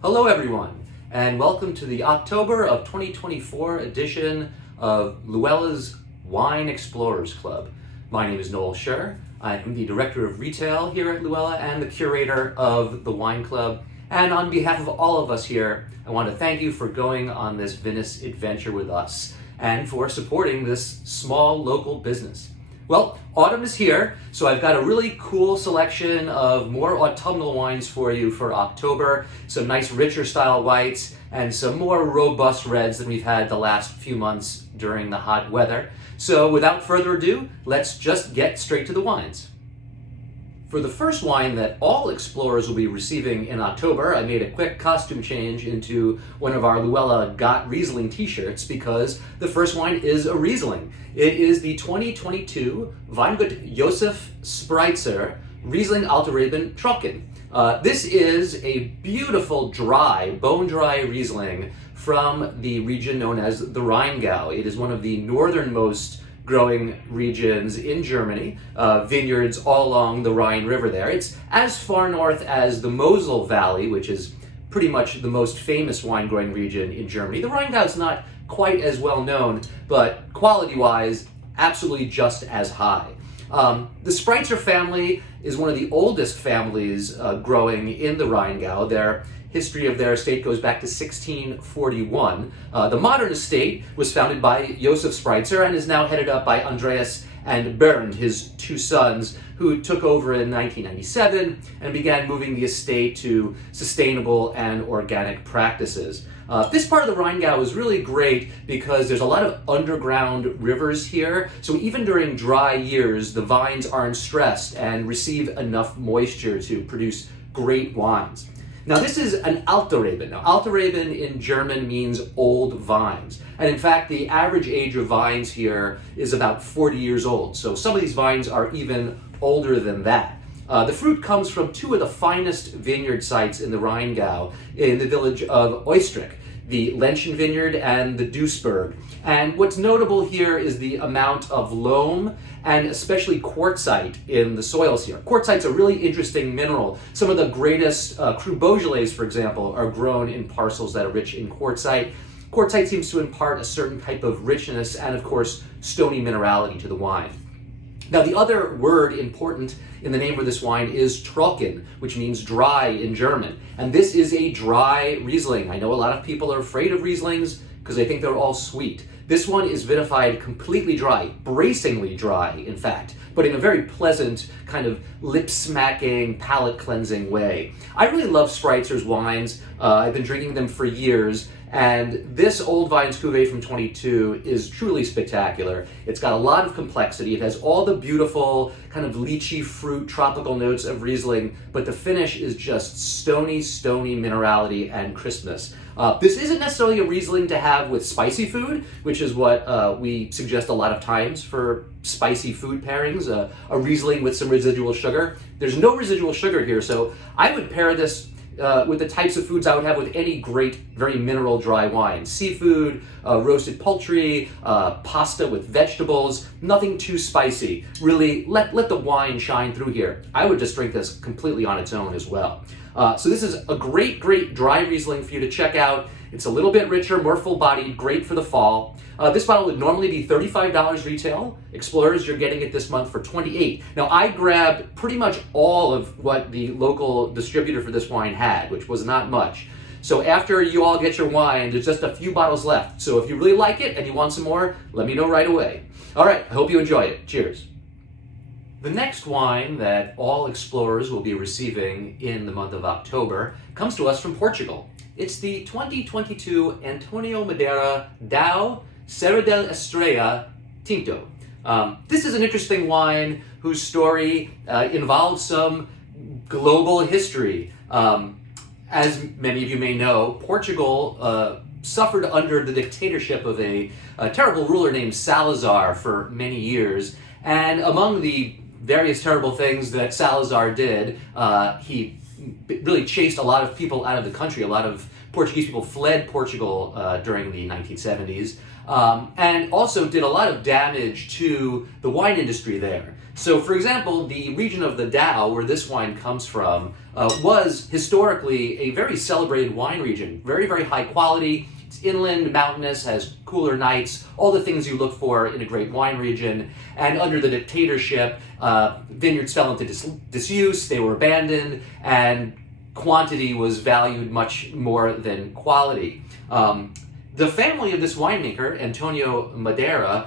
Hello everyone, and welcome to the October of 2024 edition of LouElla's Wine Explorers Club. My name is Noel Scher. I am the Director of Retail here at LouElla and the Curator of the Wine Club. And on behalf of all of us here, I want to thank you for going on this vinous adventure with us and for supporting this small local business. Well, autumn is here, so I've got a really cool selection of more autumnal wines for you for October, some nice richer style whites, and some more robust reds than we've had the last few months during the hot weather. So without further ado, let's just get straight to the wines. For the first wine that all explorers will be receiving in October, I made a quick costume change into one of our LouElla Got Riesling t-shirts because the first wine is a Riesling. It is the 2022 Weingut Josef Spritzer Riesling Altreben Trocken. This is a beautiful dry, bone-dry Riesling from the region known as the Rheingau. It is one of the northernmost growing regions in Germany, vineyards all along the Rhine River there. It's as far north as the Mosel Valley, which is pretty much the most famous wine growing region in Germany. The Rheingau is not quite as well known, but quality-wise, absolutely just as high. The Spritzer family is one of the oldest families growing in the Rheingau. Their history of their estate goes back to 1641. The modern estate was founded by Josef Spritzer and is now headed up by Andreas and Bernd, his two sons, who took over in 1997 and began moving the estate to sustainable and organic practices. This part of the Rheingau is really great because there's a lot of underground rivers here, so even during dry years, the vines aren't stressed and receive enough moisture to produce great wines. Now this is an Altreben. Now Altreben in German means old vines. And in fact, the average age of vines here is about 40 years old. So some of these vines are even older than that. The fruit comes from two of the finest vineyard sites in the Rheingau in the village of Oestrich, the Lenchen Vineyard and the Duisburg. And what's notable here is the amount of loam and especially quartzite in the soils here. Quartzite's a really interesting mineral. Some of the greatest Cru Beaujolais, for example, are grown in parcels that are rich in quartzite. Quartzite seems to impart a certain type of richness and, of course, stony minerality to the wine. Now, the other word important in the name of this wine is trocken, which means dry in German. And this is a dry Riesling. I know a lot of people are afraid of Rieslings because they think they're all sweet. This one is vinified completely dry, bracingly dry, in fact, but in a very pleasant, kind of lip-smacking, palate-cleansing way. I really love Spritzer's wines. I've been drinking them for years, and this Old Vines Cuvée from 22 is truly spectacular. It's got a lot of complexity. It has all the beautiful kind of lychee fruit, tropical notes of Riesling, but the finish is just stony minerality and crispness. This isn't necessarily a Riesling to have with spicy food, which is what we suggest a lot of times for spicy food pairings, a Riesling with some residual sugar. There's no residual sugar here, so I would pair this with the types of foods I would have with any great, very mineral dry wine. Seafood, roasted poultry, pasta with vegetables, nothing too spicy. Really, let the wine shine through here. I would just drink this completely on its own as well. So this is a great dry Riesling for you to check out. It's a little bit richer, more full-bodied, great for the fall. This bottle would normally be $35 retail. Explorers, you're getting it this month for $28. Now, I grabbed pretty much all of what the local distributor for this wine had, which was not much. So after you all get your wine, there's just a few bottles left. So if you really like it and you want some more, let me know right away. All right, I hope you enjoy it. Cheers. The next wine that all explorers will be receiving in the month of October comes to us from Portugal. It's the 2022 Antonio Madeira Dao Serra del Estrella Tinto. This is an interesting wine whose story involves some global history. As many of you may know, Portugal suffered under the dictatorship of a terrible ruler named Salazar for many years. And among the various terrible things that Salazar did, he really chased a lot of people out of the country. A lot of Portuguese people fled Portugal during the 1970s, and also did a lot of damage to the wine industry there. So, for example, the region of the Dow, where this wine comes from, was historically a very celebrated wine region. Very, very high quality. It's inland, mountainous, has cooler nights, all the things you look for in a great wine region. And under the dictatorship, vineyards fell into disuse, they were abandoned, and quantity was valued much more than quality. The family of this winemaker, Antonio Madeira,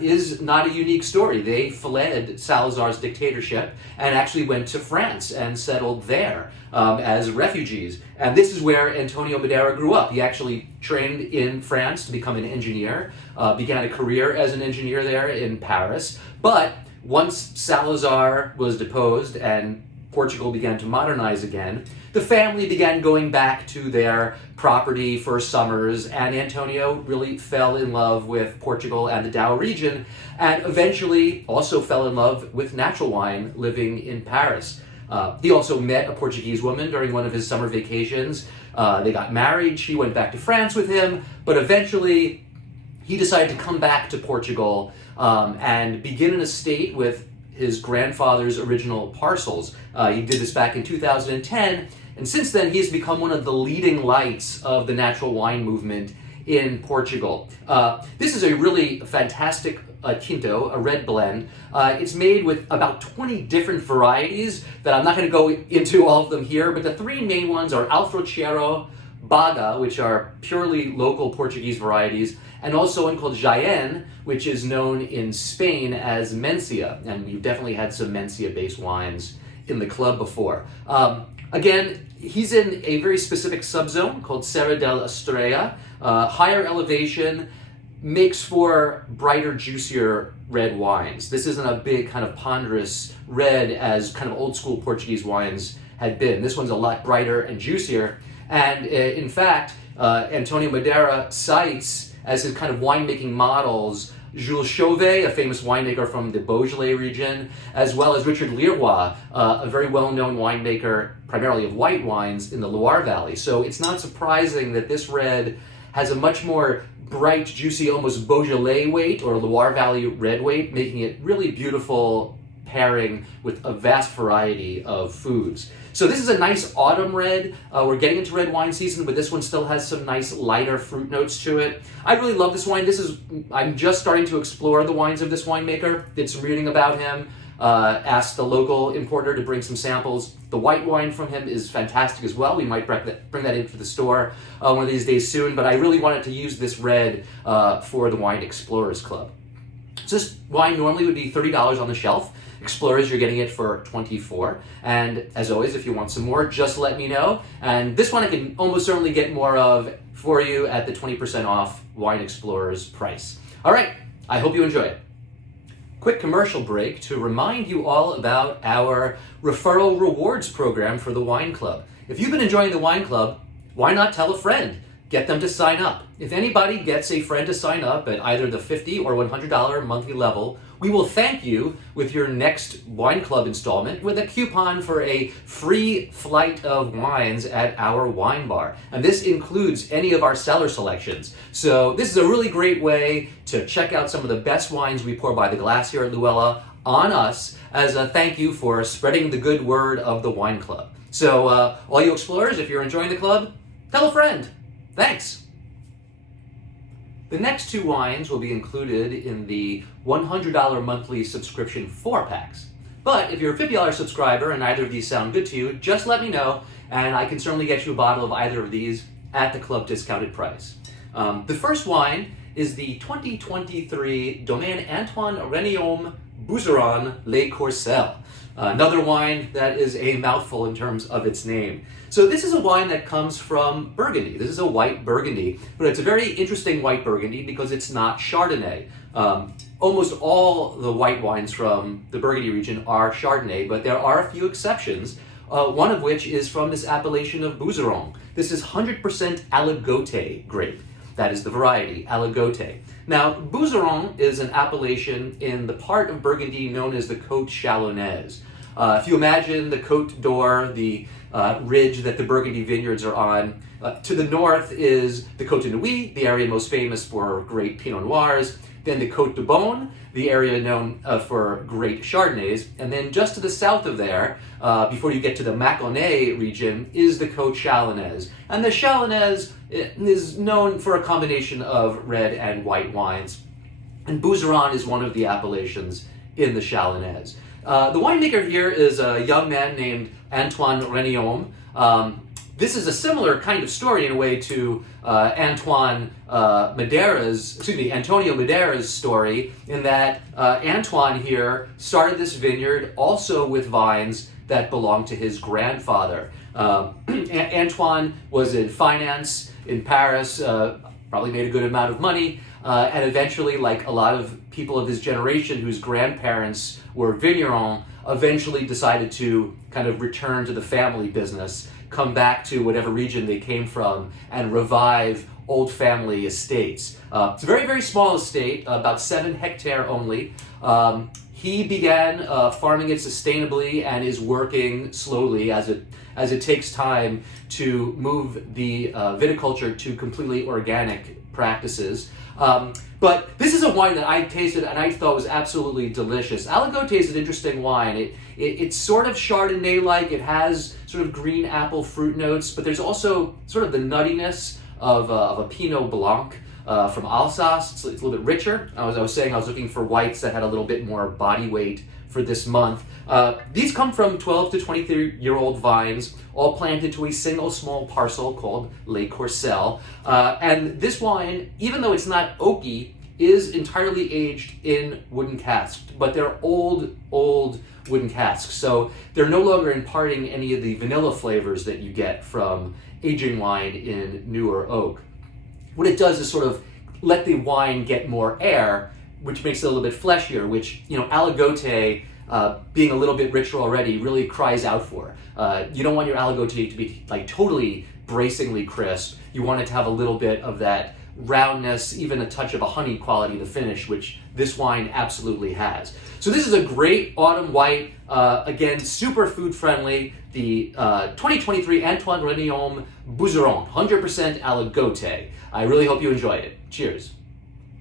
is not a unique story. They fled Salazar's dictatorship and actually went to France and settled there as refugees. And this is where Antonio Madeira grew up. He actually trained in France to become an engineer, began a career as an engineer there in Paris. But once Salazar was deposed and Portugal began to modernize again, the family began going back to their property for summers, and Antonio really fell in love with Portugal and the Dow region, and eventually also fell in love with natural wine living in Paris. He also met a Portuguese woman during one of his summer vacations. They got married, she went back to France with him, but eventually he decided to come back to Portugal and begin an estate with his grandfather's original parcels. He did this back in 2010, and since then he has become one of the leading lights of the natural wine movement in Portugal. This is a really fantastic Tinto, a red blend. It's made with about 20 different varieties that I'm not going to go into all of them here, but the three main ones are Alfrocheiro, Baga, which are purely local Portuguese varieties, and also one called Jaén, which is known in Spain as Mencia, and we've definitely had some Mencia-based wines in the club before. Again, he's in a very specific subzone called Serra del Estrella. Higher elevation makes for brighter, juicier red wines. This isn't a big kind of ponderous red as kind of old school Portuguese wines had been. This one's a lot brighter and juicier. And in fact, Antonio Madeira cites as his kind of winemaking models Jules Chauvet, a famous winemaker from the Beaujolais region, as well as Richard Leroy, a very well-known winemaker, primarily of white wines, in the Loire Valley. So it's not surprising that this red has a much more bright, juicy, almost Beaujolais weight, or Loire Valley red weight, making it really beautiful pairing with a vast variety of foods. So this is a nice autumn red. We're getting into red wine season, but this one still has some nice lighter fruit notes to it. I really love this wine. I'm just starting to explore the wines of this winemaker. Did some reading about him. Asked the local importer to bring some samples. The white wine from him is fantastic as well. We might bring that into the store one of these days soon, but I really wanted to use this red for the Wine Explorers Club. So this wine normally would be $30 on the shelf. Explorers, you're getting it for $24. And as always, if you want some more, just let me know. And this one I can almost certainly get more of for you at the 20% off Wine Explorers price. All right, I hope you enjoy it. Quick commercial break to remind you all about our referral rewards program for the Wine Club. If you've been enjoying the Wine Club, why not tell a friend? Get them to sign up. If anybody gets a friend to sign up at either the $50 or $100 monthly level, we will thank you with your next Wine Club installment with a coupon for a free flight of wines at our wine bar. And this includes any of our cellar selections. So this is a really great way to check out some of the best wines we pour by the glass here at LouElla's on us as a thank you for spreading the good word of the Wine Club. So all you explorers, if you're enjoying the club, tell a friend. Thanks. The next two wines will be included in the $100 monthly subscription 4-packs. But if you're a $50 subscriber and either of these sound good to you, just let me know, and I can certainly get you a bottle of either of these at the club discounted price. The first wine is the 2023 Domaine Antoine Renaume Bouzeron Les Courcelles. Another wine that is a mouthful in terms of its name. So this is a wine that comes from Burgundy. This is a white Burgundy, but it's a very interesting white Burgundy because it's not Chardonnay. Almost all the white wines from the Burgundy region are Chardonnay, but there are a few exceptions, one of which is from this appellation of Bouzeron. This is 100% Aligoté grape. That is the variety, Aligoté. Now, Bouzeron is an appellation in the part of Burgundy known as the Côte Chalonnaise. If you imagine the Côte d'Or, the ridge that the Burgundy vineyards are on. To the north is the Côte de Nuit, the area most famous for great Pinot Noirs. Then the Côte de Beaune, the area known for great Chardonnays. And then just to the south of there, before you get to the Mâconnais region, is the Côte Chalonnaise. And the Chalonnaise is known for a combination of red and white wines. And Bouzeron is one of the appellations in the Chalonnaise. The winemaker here is a young man named Antoine Renillaume. This is a similar kind of story in a way to Antonio Madeira's story, in that Antoine here started this vineyard also with vines that belonged to his grandfather. Antoine was in finance in Paris, probably made a good amount of money, and eventually, like a lot of people of his generation whose grandparents were vignerons, eventually decided to kind of return to the family business, come back to whatever region they came from, and revive old family estates. It's a very, very small estate, about 7 hectares only. He began farming it sustainably and is working slowly as it takes time to move the viticulture to completely organic practices. But this is a wine that I tasted and I thought was absolutely delicious. Aligoté is an interesting wine. It's sort of Chardonnay-like. It has sort of green apple fruit notes, but there's also sort of the nuttiness of a Pinot Blanc from Alsace. It's a little bit richer. I was saying I was looking for whites that had a little bit more body weight for this month. These come from 12 to 23-year-old vines, all planted to a single small parcel called Les Courcelles. And this wine, even though it's not oaky, is entirely aged in wooden casks, but they're old wooden casks. So they're no longer imparting any of the vanilla flavors that you get from aging wine in newer oak. What it does is sort of let the wine get more air, which makes it a little bit fleshier, which, Aligoté, being a little bit richer already, really cries out for. You don't want your Aligoté to be like totally bracingly crisp. You want it to have a little bit of that roundness, even a touch of a honey quality in the finish, which this wine absolutely has. So this is a great autumn white, again, super food friendly, the 2023 Antoine Renillaume Bouzeron, 100% Aligoté. I really hope you enjoyed it. Cheers.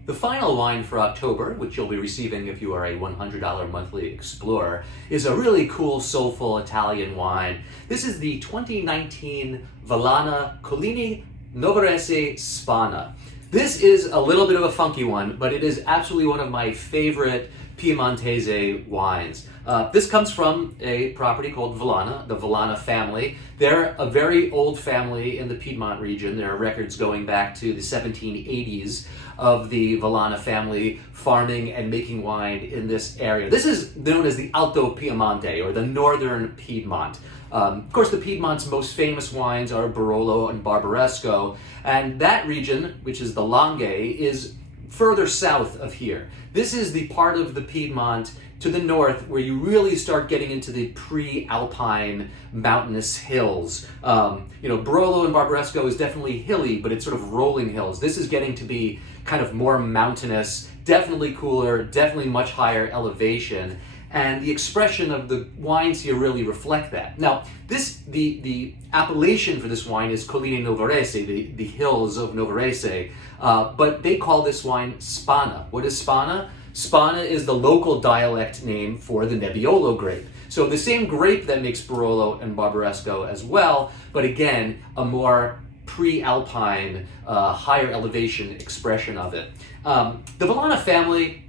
The final wine for October, which you'll be receiving if you are a $100 monthly explorer, is a really cool, soulful Italian wine. This is the 2019 Vallana Collini Novarese Spana. This is a little bit of a funky one, but it is absolutely one of my favorite Piemontese wines. This comes from a property called Vallana, the Vallana family. They're a very old family in the Piedmont region. There are records going back to the 1780s of the Vallana family farming and making wine in this area. This is known as the Alto Piemonte, or the Northern Piedmont. Of course, the Piedmont's most famous wines are Barolo and Barbaresco, and that region, which is the Langhe, is further south of here. This is the part of the Piedmont to the north where you really start getting into the pre-alpine mountainous hills. Barolo and Barbaresco is definitely hilly, but it's sort of rolling hills. This is getting to be kind of more mountainous, definitely cooler, definitely much higher elevation. And the expression of the wines here really reflect that. Now, the appellation for this wine is Collini Novarese, the hills of Novarese, but they call this wine Spana. What is Spana? Spana is the local dialect name for the Nebbiolo grape. So the same grape that makes Barolo and Barbaresco as well, but again, a more pre-alpine, higher elevation expression of it. The Vallana family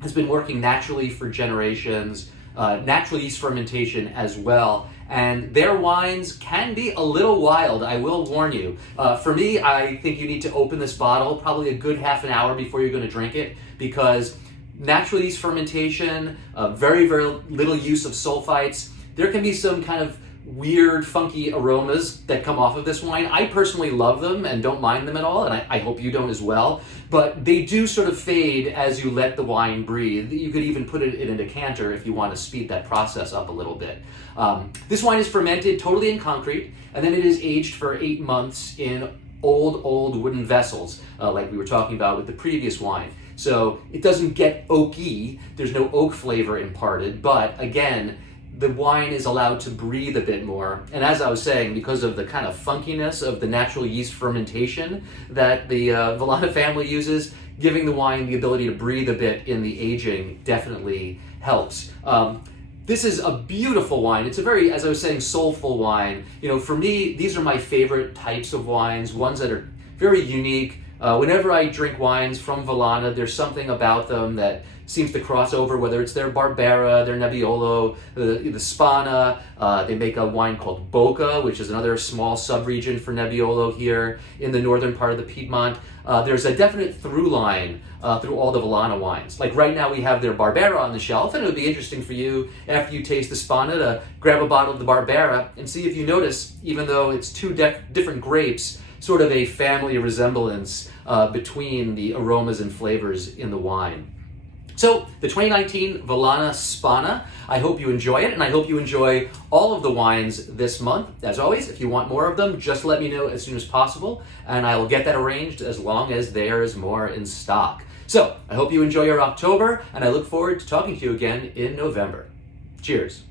has been working naturally for generations, natural yeast fermentation as well, and their wines can be a little wild, I will warn you. For me, I think you need to open this bottle probably a good half an hour before you're going to drink it, because natural yeast fermentation, very, very little use of sulfites, there can be some kind of weird, funky aromas that come off of this wine. I personally love them and don't mind them at all, and I hope you don't as well, but they do sort of fade as you let the wine breathe. You could even put it in a decanter if you want to speed that process up a little bit. This wine is fermented totally in concrete, and then it is aged for 8 months in old wooden vessels, like we were talking about with the previous wine. So it doesn't get oaky, there's no oak flavor imparted, but again, the wine is allowed to breathe a bit more. And as I was saying, because of the kind of funkiness of the natural yeast fermentation that the Valana family uses, giving the wine the ability to breathe a bit in the aging definitely helps. This is a beautiful wine. It's a very, as I was saying, soulful wine. You know, for me, these are my favorite types of wines, ones that are very unique. Whenever I drink wines from Valana, there's something about them that seems to cross over, whether it's their Barbera, their Nebbiolo, the Spana. They make a wine called Bocca, which is another small subregion for Nebbiolo here in the northern part of the Piedmont. There's a definite through line through all the Valana wines. Like right now we have their Barbera on the shelf, and it would be interesting for you, after you taste the Spana, to grab a bottle of the Barbera and see if you notice, even though it's two different grapes, sort of a family resemblance between the aromas and flavors in the wine. So, the 2019 Valana Spana, I hope you enjoy it, and I hope you enjoy all of the wines this month. As always, if you want more of them, just let me know as soon as possible, and I will get that arranged as long as there is more in stock. So, I hope you enjoy your October, and I look forward to talking to you again in November. Cheers.